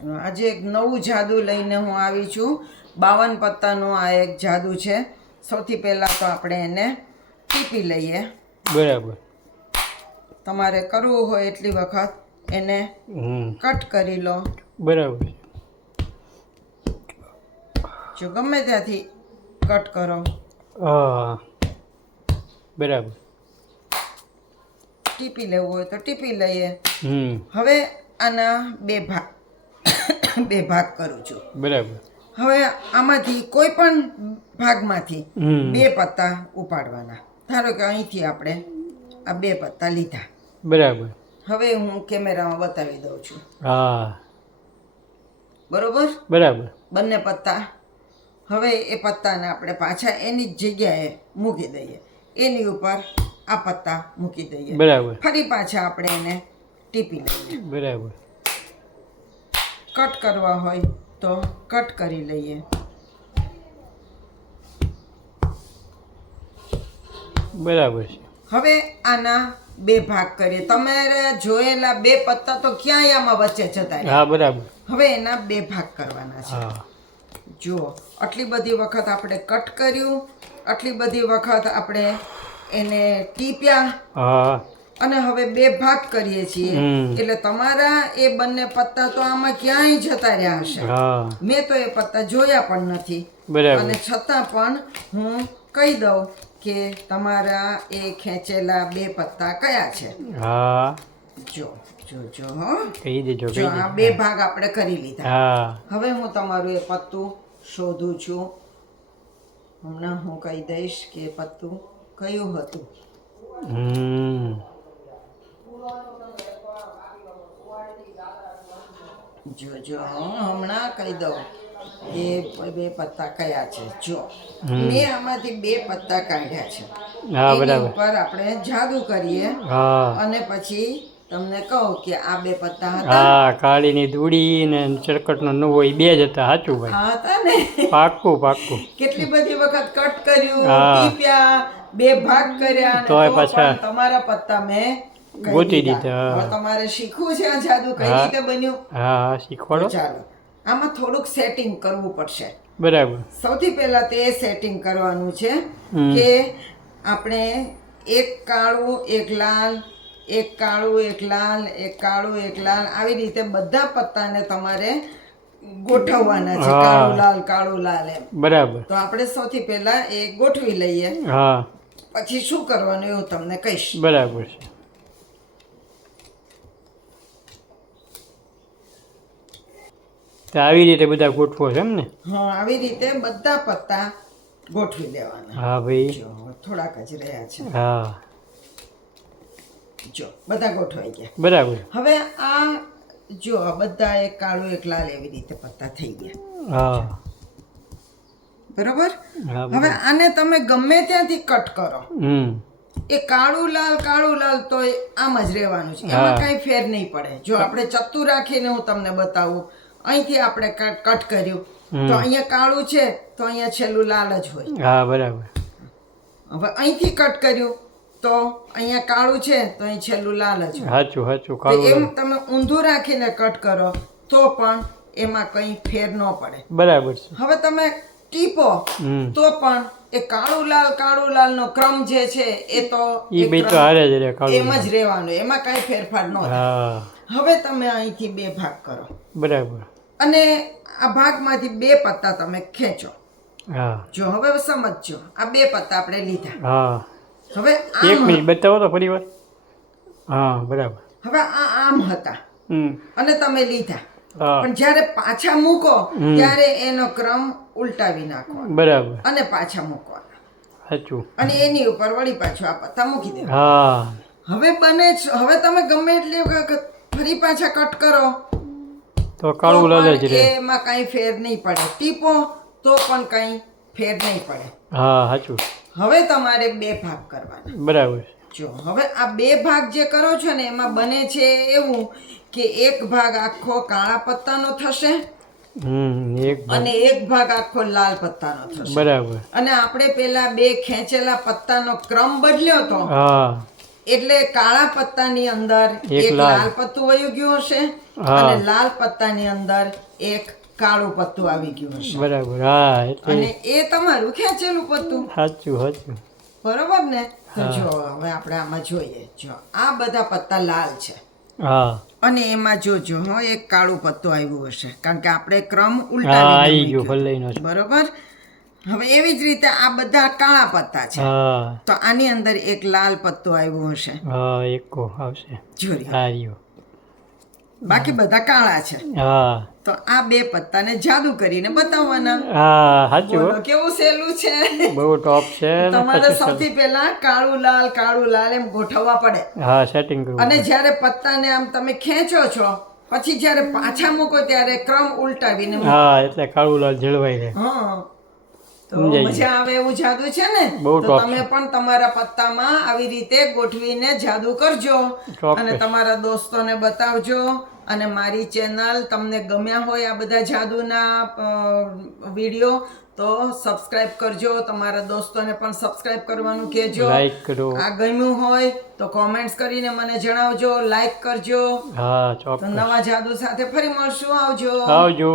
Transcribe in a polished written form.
આજે એક નવું જાદુ લઈને હું આવી છું 52 પત્તાનું આ એક જાદુ છે સૌથી પહેલાં તો આપણે એને ટીપી લઈએ બરાબર તમારે કરવું હોય એટલી વખત એને કટ કરી લો બરાબર જો ગમે ત્યાંથી કટ કરો હા બરાબર ટીપી લેવું હોય તો ટીપી લઈએ હમ હવે આના બે ભાગ કરું છું બરાબર હવે આમાંથી કોઈ પણ ભાગમાંથી બે પત્તા ઉપાડવાના ધારો કે અહીંથી આપણે આ બે પત્તા લીધા બરાબર હવે હું કેમેરામાં બતાવી દઉં છું હા બરોબર બરાબર બંને પત્તા હવે એ પત્તાને આપણે પાછા એની જ જગ્યાએ મૂકી દઈએ એની ઉપર આ પત્તા મૂકી દઈએ બરાબર ફરી પાછા આપણે એને ટીપી લઈએ બરાબર કટ કરવા હોય તો કટ કરી લઈએ બરાબર છે હવે આના બે ભાગ કરીએ તમારે જોયેલા બે પત્તા તો ક્યાંય આમાં વચ્ચે જતા રહ્યા. હા બરાબર હવે એના બે ભાગ કરવાના છે હા જુઓ આટલી બધી વખત આપણે કટ કર્યું આટલી બધી વખત આપણે એને ટીપ્યા હા અને હવે બે ભાગ કરીએ છીએ એટલે તમારા એ બંને પત્તા તો આમાં ક્યાંય જતા રહ્યા હશે હા મેં તો એ પત્તા જોયા પણ નથી બરાબર અને છતાં પણ હું કહી દઉં કે તમારા એ ખેંચેલા બે પત્તા કયા છે હા જો જો જો હો કહી દેજો જો આ બે ભાગ આપણે કરી લીધા હા હવે હું તમારું એ પત્તું શોધું છું હમણાં હું કહી દઈશ કે એ પત્તું કયું હતું જો જો હું હમણાં કહી દઉં એ બે પત્તા કયા છે જો મેં આમાંથી બે પત્તા કાઢ્યા છે હા એની બરાબર ઉપર આપણે જાદુ કરીએ હા અને પછી તમને કહું કે આ બે પત્તા હતા હા કાળીની ધૂળી ને ચરકટનો નવો એ બે જ હતા સાચું ભાઈ હા હતા ને પાક્કું પાક્કું કેટલી બધી વખત કટ કર્યું હા. ટીપ્યા બે ભાગ કર્યા અને તોય તો પાછા પણ તમારા પત્તા મેં કહી ગોતી દીધા. દીધા. હવે તમારે શીખવું છે આ જાદુ કઈ હા. રીતે બન્યું હા તો શીખવાડો ચાલો આમાં થોડુંક સેટિંગ કરવું પડશે બરાબર સૌથી પહેલા તે સેટિંગ કરવાનું છે કે આપણે એક કાળું એક લાલ એક કાળું એક લાલ એક કાળું એક લાલ આવી રીતે બધા પત્તાને તમારે ગોઠવવાના છે હા. કાળું લાલ એમ બરાબર તો આપણે સૌથી પહેલા એ ગોઠવી લઈએ હા પછી શું કરવાનું એવું તમને કહીશ બરાબર છે તો આવી રીતે બધા ગોઠવો છે એમ ને હા આવી રીતે બધા પત્તા ગોઠવી લેવાના હા ભાઈ જો થોડાક જ રહ્યા છે હા જો બધા ગોઠવાઈ ગયા બરાબર હવે આ જો આ બધા એક કાળું એક લાલ એવી રીતે પત્તા થઈ ગયા હા બરોબર હા હવે આને તમે ગમે ત્યાંથી કટ કરો હમ એ કાળું લાલ તો એ આમ જ રહેવાનું છે એમાં કઈ ફેર નહીં પડે જો આપણે ચત્તુ રાખીને હું તમને બતાવું અહીંથી આપણે કટ કર્યું તો અહીંયા કાળું છે તો અહીંયા છેલ્લું લાલ જ હોય હા બરાબર હવે અહીંથી કટ કર્યું તો અહીંયા કાળું છે તો અહીં છેલ્લું લાલ જ હોય સાચું સાચું તો કાળું એમ તમે ઊંધું રાખીને કટ કરો તો પણ એમાં કંઈ ફેર ન પડે બરાબર છે હવે તમે ટીપો તો પણ એ કાળું લાલ નો ક્રમ જે છે એ તો એ બે તો હારે જ રે કાળું એમ જ રહેવાનું એમાં કાંઈ ફેરફાર ન થાય હા હવે તમે અહીંથી બે ભાગ કરો બરાબર અને આ ભાગમાંથી બે પત્તા તમે ખેંચો હા જો હવે સમજજો આ બે પત્તા આપણે લીધા હા હવે એક આમ મિનિટ બતાવો તો ફરી વાર હા બરાબર હવે આ આમ હતા અને તમે લીધા હા પણ જ્યારે પાછા મૂકો ત્યારે એનો ક્રમ ઉલટાવી નાખવાનો બરાબર અને પાછા મૂકવાના સાચું અને એની ઉપર વળી પાછું આ પત્તા મૂકી દેવા હા હવે બને હવે તમે ગમે એટલી વખત ફરી પાછા કટ કરો તો કાળું લાલ જ પણ રે એમાં કાંઈ ફેર નહીં પડે ટીપો તો પણ કાંઈ ફેર નહીં પડે હા સાચું હવે તમારે બે ભાગ કરવાના બરાબર જો હવે આ બે ભાગ જે કરો છો ને એમાં બને છે એવું કે એક ભાગ આખો કાળા પત્તાનો થશે એક અને એક ભાગ આખો લાલ પત્તાનો થશે બરાબર અને આપણે પેલા બે ખેંચેલા પત્તાનો ક્રમ બદલ્યો તો હા એટલે કાળા પત્તાની અંદર એક એક લાલ. લાલ પત્તું વયું ગયું હશે હા. અને લાલ પત્તાની અંદર એક કાળું પત્તું આવી ગયું હશે બરાબર હા એટલે અને એ તમારું ખેંચેલું પત્તું સાચું બરોબર ને તો જો હવે આપણે આમાં જોઈએ જો આ બધા પત્તા લાલ છે હા અને એમાં જોજો હો એક કાળું પત્તું આવ્યું હશે કારણ કે આપણે ક્રમ હા ઉલટાવીને આવી ગયું મૂક્યો. ફલાઈનો છે. બરોબર હવે એવી જ રીતે આ બધા કાળા પત્તા છે હા તો આની અંદર એક લાલ પત્તું આવ્યું હશે હા એકો આવશે જોરી હા રહ્યો. બાકી બધા કાળા છે હા તો આ બે પત્તાને જાદુ કરીને બતાવવાના હા સાચું હો. બોલો કેવું સહેલું છે બહુ ટોપ છે ને તમારે પછી સૌથી પહેલા કાળું લાલ એમ ગોઠવવા પડે હા સેટિંગ કરવું અને જ્યારે પત્તાને આમ તમે ખેંચો છો પછી જ્યારે પાછા મૂકો ત્યારે ક્રમ ઉલટાવીને મૂકો. હા એટલે કાળું લાલ જળવાઈ રહે. હા તો સમજાઈ મજા આવે એવું જાદુ છે ને બહુ તો ટોપ તમે પણ તમારા પત્તામાં આવી રીતે ગોઠવીને જાદુ કરજો ચોક્કસ. અને તમારા દોસ્તોને બતાવજો અને મારી ચેનલ તમને ગમ્યા હોય આ બધા જાદુના વિડીયો તો સબસ્ક્રાઇબ કરજો તમારા દોસ્તોને પણ સબસ્ક્રાઇબ કરવાનું કહેજો લાઈક કરો. આ ગમ્યું હોય તો કોમેન્ટ્સ કરીને મને જણાવજો લાઈક કરજો હા તો ચોક્કસ નવા જાદુ સાથે ફરી મળશું આવજો આવજો.